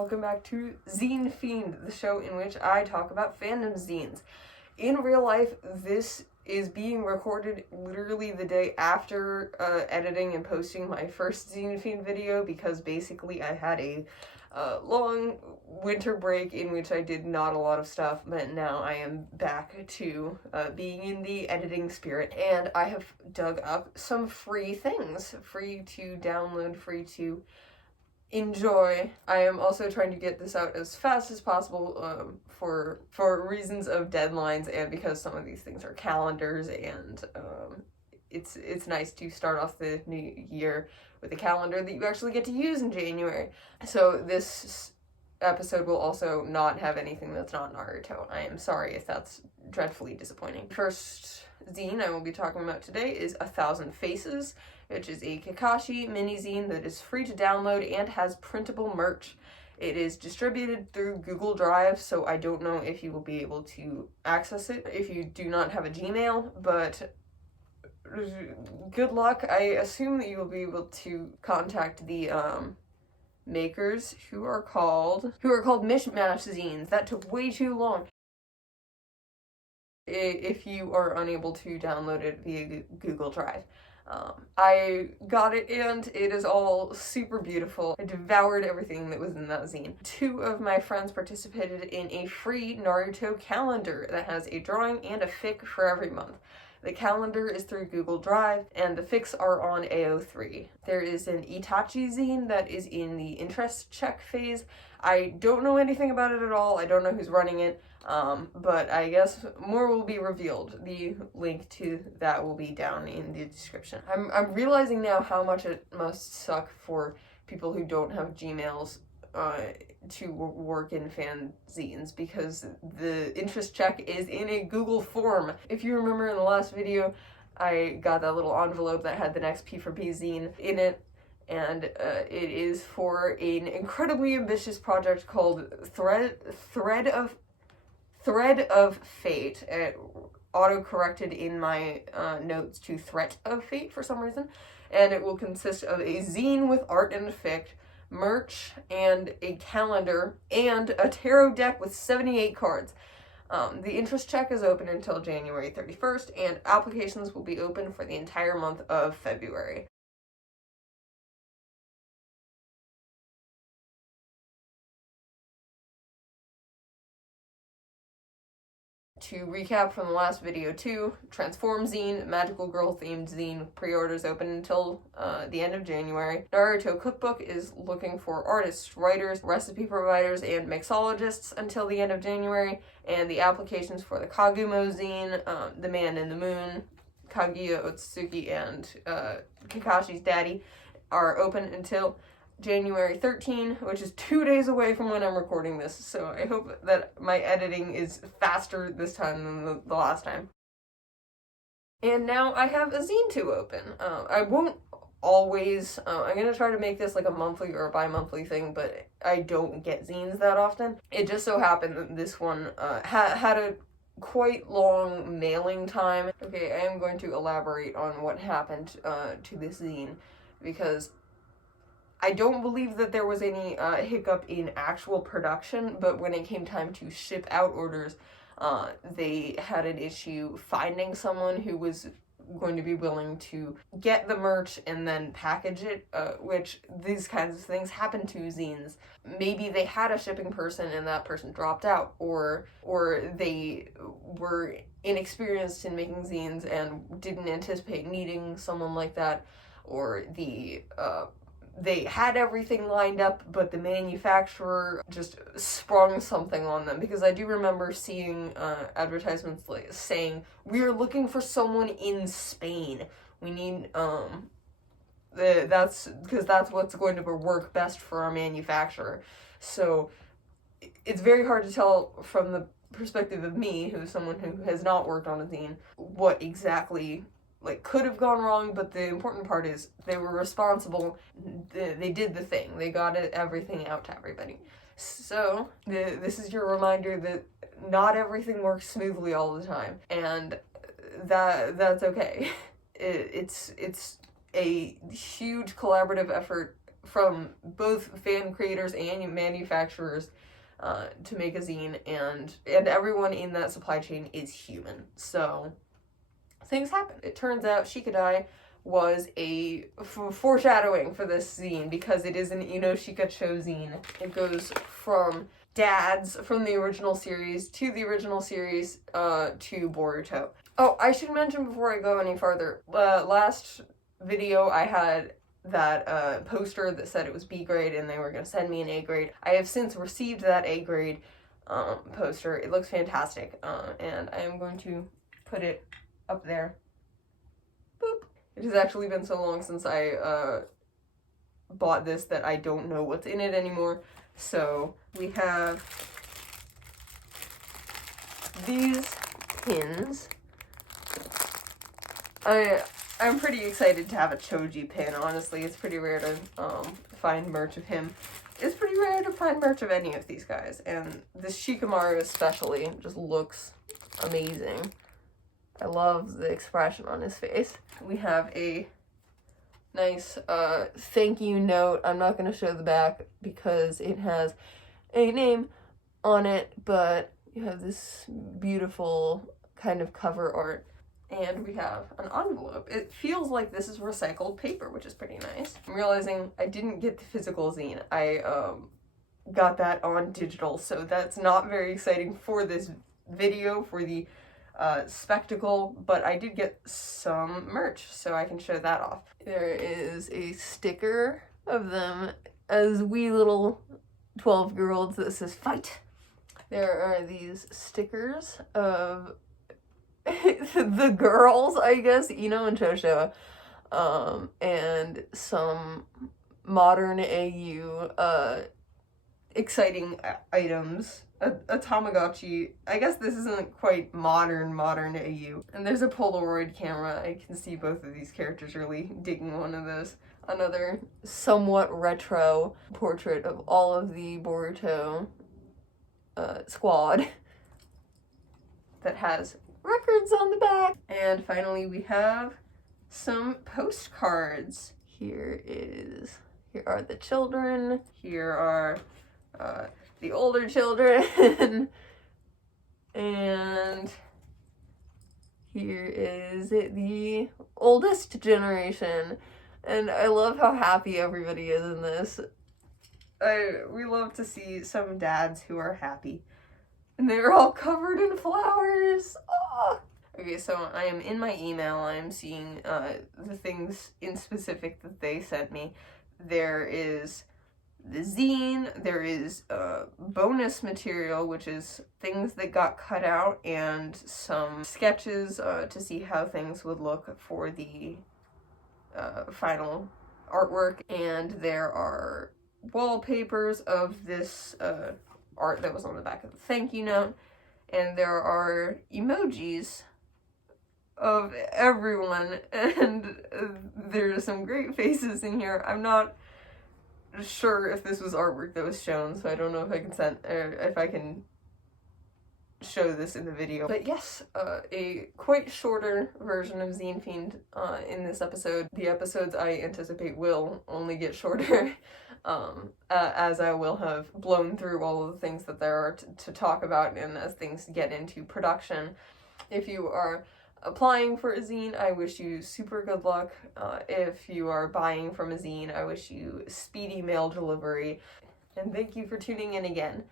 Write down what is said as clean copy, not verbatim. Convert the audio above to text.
Welcome back to Zine Fiend, the show in which I talk about fandom zines. In real life, this is being recorded literally the day after editing and posting my first Zine Fiend video, because basically I had a long winter break in which I did not a lot of stuff, but now I am back to being in the editing spirit, and I have dug up some free things, free to download, free to enjoy. I am also trying to get this out as fast as possible for reasons of deadlines, and because some of these things are calendars, and it's nice to start off the new year with a calendar that you actually get to use in January. So this episode will also not have anything that's not Naruto. I am sorry if that's dreadfully disappointing. First zine I will be talking about today is 1,000 Faces, which is a Kakashi mini zine that is free to download and has printable merch. It is distributed through Google Drive, so I don't know if you will be able to access it if you do not have a Gmail, but good luck. I assume that you will be able to contact the makers, who are called Mishmash Zines. That took way too long. If you are unable to download it via Google Drive. I got it, and it is all super beautiful. I devoured everything that was in that zine. 2 of my friends participated in a free Naruto calendar that has a drawing and a fic for every month. The calendar is through Google Drive, and the fics are on AO3. There is an Itachi zine that is in the interest check phase. I don't know anything about it at all. I don't know who's running it, but I guess more will be revealed. The link to that will be down in the description. I'm realizing now how much it must suck for people who don't have Gmails to work in fan zines, because the interest check is in a Google form. If you remember in the last video, I got that little envelope that had the next P for P zine in it, and it is for an incredibly ambitious project called Thread of Fate. It auto-corrected in my notes to Threat of Fate for some reason, and it will consist of a zine with art and fic, merch, and a calendar, and a tarot deck with 78 cards. The interest check is open until January 31st, and applications will be open for the entire month of February. To recap from the last video too, Transform Zine, Magical Girl themed zine, pre-orders open until the end of January. Naruto Cookbook is looking for artists, writers, recipe providers, and mixologists until the end of January, and the applications for the Kagumo zine, The Man in the Moon, Kaguya Otsutsuki, and Kakashi's Daddy are open until January 13, which is 2 days away from when I'm recording this, so I hope that my editing is faster this time than the last time. And now I have a zine to open. I won't always, I'm gonna try to make this like a monthly or a bi-monthly thing, but I don't get zines that often. It just so happened that this one had a quite long mailing time. Okay, I am going to elaborate on what happened to this zine, because I don't believe that there was any hiccup in actual production, but when it came time to ship out orders, they had an issue finding someone who was going to be willing to get the merch and then package it, which these kinds of things happen to zines. Maybe they had a shipping person and that person dropped out, or they were inexperienced in making zines and didn't anticipate needing someone like that, or they had everything lined up, but the manufacturer just sprung something on them. Because I do remember seeing advertisements like saying, "We are looking for someone in Spain. We need that's because that's what's going to work best for our manufacturer." So it's very hard to tell from the perspective of me, who's someone who has not worked on a zine, what exactly could have gone wrong, but the important part is they were responsible. They did the thing. They got everything out to everybody. So this is your reminder that not everything works smoothly all the time, and that's okay. It's a huge collaborative effort from both fan creators and manufacturers to make a zine, and everyone in that supply chain is human. So things happen. It turns out Shikadai was a foreshadowing for this zine because it is an Ino Shika Cho zine. It goes from dads from the original series to the original series to Boruto. Oh, I should mention before I go any farther, last video I had that poster that said it was B grade and they were going to send me an A grade. I have since received that A grade poster. It looks fantastic, and I am going to put it up there. Boop. It has actually been so long since I bought this that I don't know what's in it anymore. So we have these pins. I'm pretty excited to have a Choji pin, honestly. It's pretty rare to find merch of him. It's pretty rare to find merch of any of these guys, and this Shikamaru especially just looks amazing. I love the expression on his face. We have a nice thank you note. I'm not going to show the back because it has a name on it, but you have this beautiful kind of cover art. And we have an envelope. It feels like this is recycled paper, which is pretty nice. I'm realizing I didn't get the physical zine. I got that on digital, so that's not very exciting for this video, for the spectacle, but I did get some merch, so I can show that off. There is a sticker of them as wee little 12-year-olds that says fight. There are these stickers of the girls, I guess, Ino and Chosho, and some modern AU exciting items. A Tamagotchi. I guess this isn't quite modern AU. And there's a Polaroid camera. I can see both of these characters really digging one of those. Another somewhat retro portrait of all of the Boruto squad that has records on the back. And finally we have some postcards. Here are the children. Here are the older children. And here is the oldest generation. And I love how happy everybody is in this. We love to see some dads who are happy. And they're all covered in flowers. Oh. Okay, so I am in my email. I am seeing the things in specific that they sent me. There is the zine, there is bonus material, which is things that got cut out, and some sketches to see how things would look for the final artwork. And there are wallpapers of this art that was on the back of the thank you note, and there are emojis of everyone, and there's some great faces in here. I'm not sure if this was artwork that was shown, so I don't know if I can show this in the video. But yes, a quite shorter version of Zine Fiend in this episode. The episodes I anticipate will only get shorter, as I will have blown through all of the things that there are to talk about, and as things get into production. If you are applying for a zine, I wish you super good luck. If you are buying from a zine, I wish you speedy mail delivery. And thank you for tuning in again.